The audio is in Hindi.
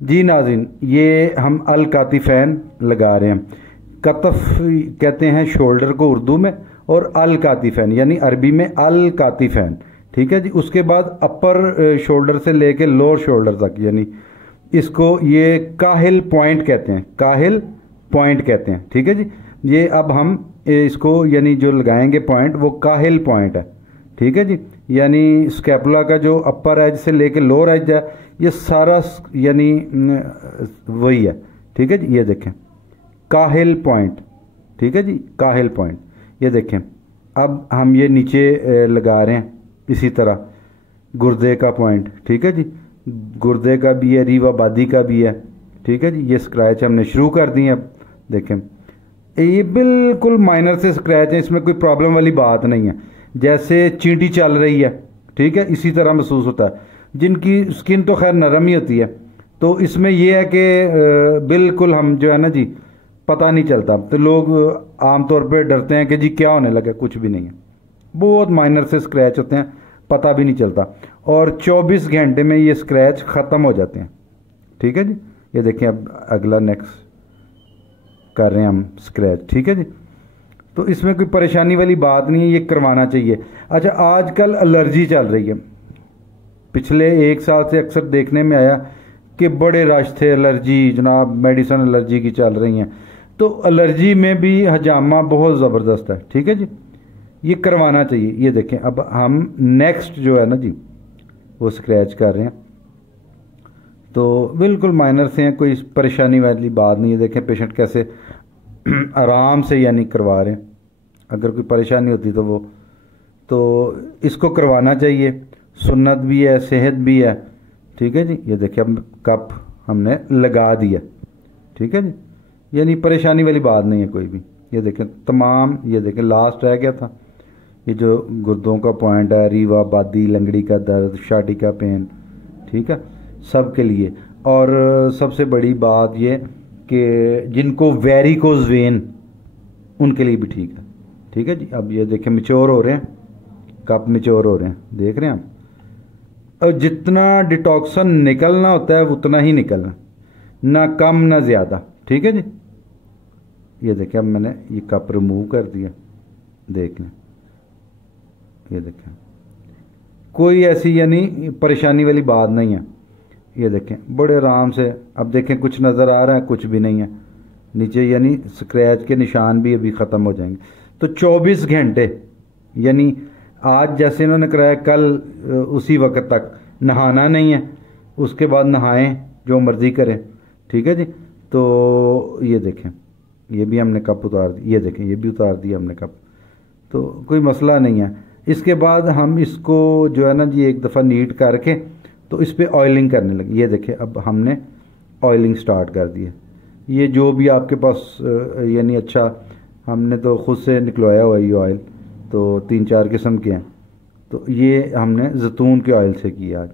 जी नाज़रीन, ये हम अल कातिफ़ैन लगा रहे हैं। कतफ़ कहते हैं शोल्डर को उर्दू में, और अल कातिफ़ैन यानी अरबी में अल कातिफ़ैन। ठीक है जी। उसके बाद अपर शोल्डर से लेके लोअर शोल्डर तक, यानी इसको ये काहिल पॉइंट कहते हैं, काहिल पॉइंट कहते हैं। ठीक है जी। ये अब हम इसको यानी जो लगाएंगे पॉइंट, वो काहिल पॉइंट है। ठीक है जी। यानी स्कैपुला का जो अपर एज से लेके लोअर एज है, ये सारा यानी वही है। ठीक है जी। ये देखें काहिल पॉइंट। ठीक है जी, काहिल पॉइंट। ये देखें, अब हम ये नीचे लगा रहे हैं इसी तरह गुर्दे का पॉइंट। ठीक है जी, गुर्दे का भी है, रीवा बादी का भी है। ठीक है जी। ये स्क्रैच हमने शुरू कर दिए। अब देखें, ये बिल्कुल माइनर से स्क्रैच है, इसमें कोई प्रॉब्लम वाली बात नहीं है। जैसे चींटी चल रही है, ठीक है, इसी तरह महसूस होता है। जिनकी स्किन तो खैर नरम ही होती है, तो इसमें यह है कि बिल्कुल हम जो है ना जी, पता नहीं चलता। तो लोग आमतौर पे डरते हैं कि जी क्या होने लगा, कुछ भी नहीं है। बहुत माइनर से स्क्रैच होते हैं, पता भी नहीं चलता, और 24 घंटे में ये स्क्रैच ख़त्म हो जाते हैं। ठीक है जी। ये देखें, अब अगला नेक्स्ट कर रहे हैं हम स्क्रैच। ठीक है जी। तो इसमें कोई परेशानी वाली बात नहीं है, ये करवाना चाहिए। अच्छा, आजकल एलर्जी चल रही है। पिछले 1 साल से अक्सर देखने में आया कि बड़े रश थे, एलर्जी जनाब, मेडिसिन एलर्जी की चल रही हैं। तो एलर्जी में भी हजामा बहुत ज़बरदस्त है। ठीक है जी, ये करवाना चाहिए। ये देखें, अब हम नेक्स्ट जो है ना जी, वो स्क्रैच कर रहे हैं। तो बिल्कुल माइनर से हैं, कोई परेशानी वाली बात नहीं है। देखें पेशेंट कैसे आराम से यानी करवा रहे हैं। अगर कोई परेशानी होती तो इसको करवाना चाहिए। सुन्नत भी है, सेहत भी है। ठीक है जी। ये देखिए, अब कप हमने लगा दिया। ठीक है जी, यानी परेशानी वाली बात नहीं है कोई भी। ये देखें तमाम, ये देखें लास्ट रह गया था, ये जो गुर्दों का पॉइंट है, रीवा बादी, लंगड़ी का दर्द, शाटी का पेन, ठीक है, सब के लिए। और सबसे बड़ी बात ये कि जिनको वेरिकोज वेन, उनके लिए भी ठीक है। ठीक है जी। अब ये देखें मिच्योर हो रहे हैं, कप मिच्योर हो रहे हैं, देख रहे हैं आप। और जितना डिटॉक्सन निकलना होता है उतना ही निकलना, ना कम ना ज़्यादा। ठीक है जी। ये देखें, अब मैंने ये कप रिमूव कर दिया, देख लें। ये देखें, कोई ऐसी यानी परेशानी वाली बात नहीं है। ये देखें बड़े आराम से। अब देखें कुछ नज़र आ रहा है, कुछ भी नहीं है नीचे, यानी स्क्रैच के निशान भी अभी ख़त्म हो जाएंगे। तो 24 घंटे, यानी आज जैसे इन्होंने कराया, कल उसी वक्त तक नहाना नहीं है, उसके बाद नहाएं, जो मर्ज़ी करें। ठीक है जी। तो ये देखें, ये भी हमने कप उतार दी। ये देखें, ये भी उतार दिया हमने कप, तो कोई मसला नहीं है। इसके बाद हम इसको जो है ना जी, एक दफ़ा नीट करके तो इस पर ऑयलिंग करने लगे। ये देखें, अब हमने ऑयलिंग स्टार्ट कर दी है। ये जो भी आपके पास यानी अच्छा, हमने तो ख़ुद से निकलवाया हुआ ये ऑयल, तो 3-4 किस्म के हैं। तो ये हमने जैतून के ऑयल से किया आज।